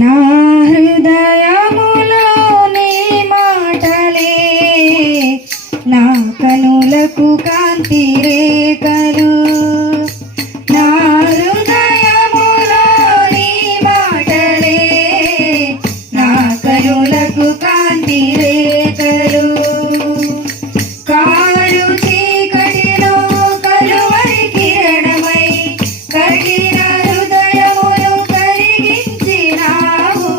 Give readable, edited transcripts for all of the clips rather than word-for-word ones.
నా హృదయములో నీ మాటలే నా కనులకు కాంతి రేఖలు. నా హృదయములో నీ మాటలే నా కనులకు కాంతి రేఖలు. కారు చీకటిలో కలువరి కిరణమై కఠిన హృదయమును కరిగించినావు.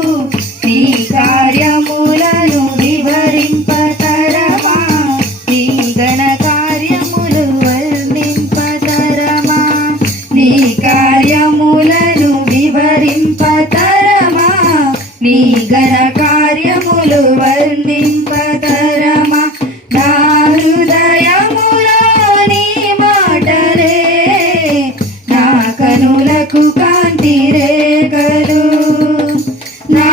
నీ కార్యములను వివరింపతరమా, నీ గణ కార్యములు వర్ణింపతరమా, నీ కార్యములను వివరింపతరమా, నీ గణ కార్యములు వర్ణింపతరమా. నా హృదయములో నీ మాటలే నా కనులకు కాంతి రేఖలు. నా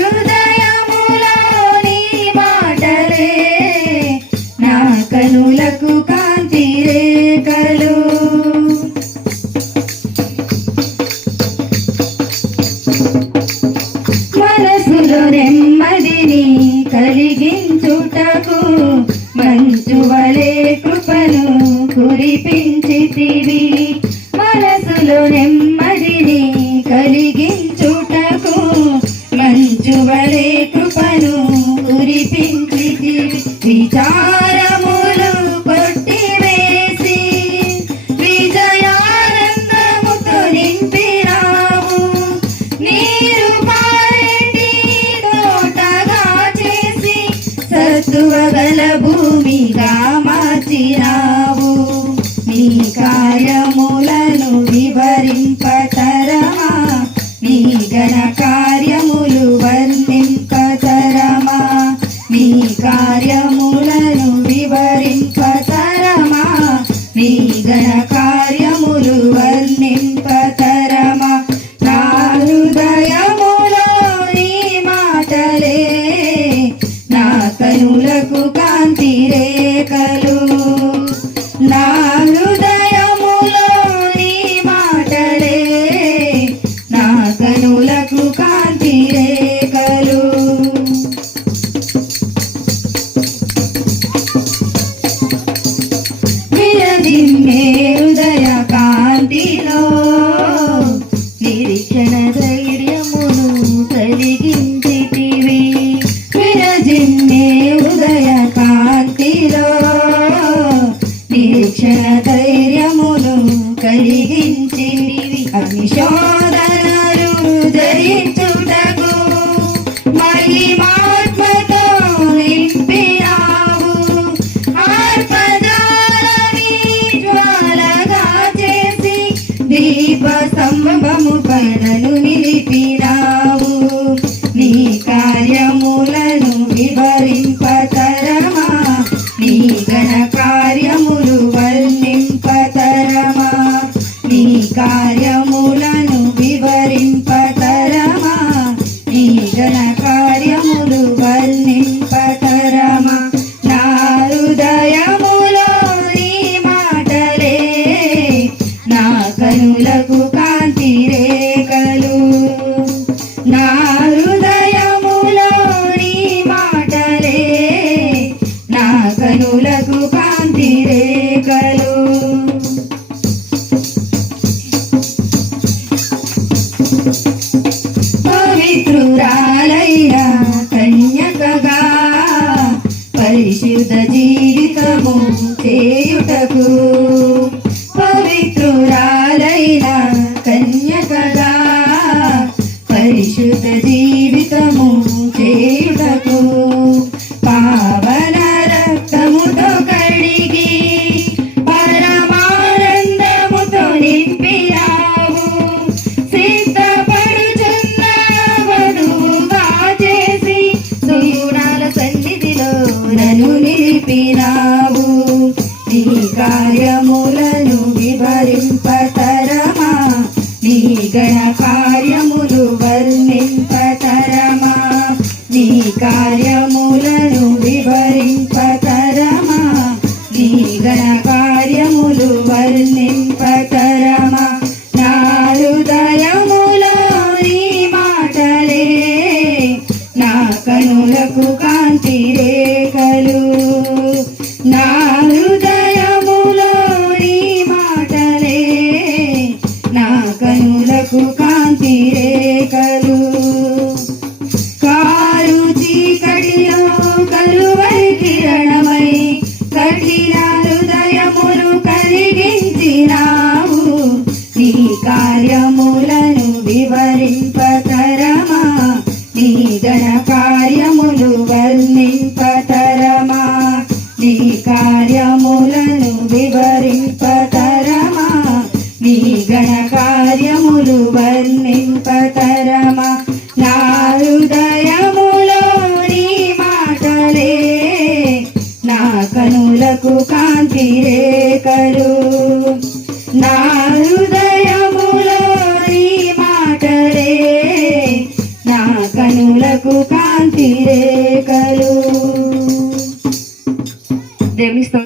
హృదయములో నీ మాటలే నా కనులకు కాంతి రేఖలు. మనసులో నెమ్మదిని కలిగించుటకు మంచువలే కృపను కురిపించితివి. మనసులో నెమ్మదిని కలిగించుటకు మంచువలే కృపను కురిపించితివి. విచారములు కొట్టివేసి విజయానందముతో నింపినావు. నీరు పారేటి తోటగా చేసి సత్తువగల భూమిగా మార్చినావు. నీ కార్యములను వివరింపతరమా, నీ గణ కార్యములు వర్ణింపతరమా, నీ కార్యములను వివరింపతరమా, నీ గణ కార్యములు వర్ణింపతరమా. నా హృదయములో నీ మాటలే నా కనులకు కాంతి రేఖలు. నా హృదయములో నీ మాటలే నా కనులకు కాంతి రేఖలు. విరజిమ్మే హృదయ కాంతిలో నిరీక్షణ ధైర్యమును కలిగించితివి. విరజిమ్మే హృదయ కాంతిలో నిరీక్షణ ధైర్యమును కలిగించితివి. అగ్నిశోధనలు ధరించుటకు మహిమాత్మతో నింపినావు. ఆర్పజాలని జ్వాలగా చేసి దీప స్తంభము పైనను నిలిపినావు. నీ కార్యములను వివరింపతరమా, నీ గణ కార్యములు వర్ణింపతరమా, నీ కార్యములను వివరింపతరమా, నీ గణ కార్యములు వర్ణింపతరమా. నా హృదయములో నీ మాటలే నా కనులకు కాంతి రేఖలు. నా హృదయములో నీ మాటలే నా కనులకు కాంతి రేఖలు. పవిత్రురాలైన కన్యకగా పరిశుద్ధ జీవితము చేయుటకు, పవిత్రురాలైన కన్యకగా పరిశుద్ధ జీవితము చేయుటకు, పావన రక్తముతో కడిగి పరమానందముతో నింపినావు. సిద్ధపడుచున్న వధువుగా చేసి సుగుణాల సన్నిధిలో నన్ను నిలిపినావు. నీ కార్యములను వివరింపతరమా, నీ గణ కార్యములు వర్ణింపతరమా, నీ కార్యములను వివరింపతరమా, నీ గణ కార్యములు వర్ణింపతరమా. నా హృదయములో నీ మాటలే కనులకు కాంతి రేఖలు నా హృదయములో నీ మాటలే నా కనులకు కాంతి రేఖలు కారు చీకటిలో కలువై కిరణమై కఠిన హృదయమును కలిగించినావు నీ కార్యములను వివరింపతరమా నీ గణ కార్యములు వర్ణింపతరమా నీ కార్యములను వివరింపతరమా నీ గణ కార్యములు వర్ణింపతరమా నా హృదయములో నీ మాటలే నా కనులకు కాంతి రేఖలు నా హృదయములో నీ మాటలే నా కనులకు కాంతి రేఖలు. దేవుని స్తోత్రం.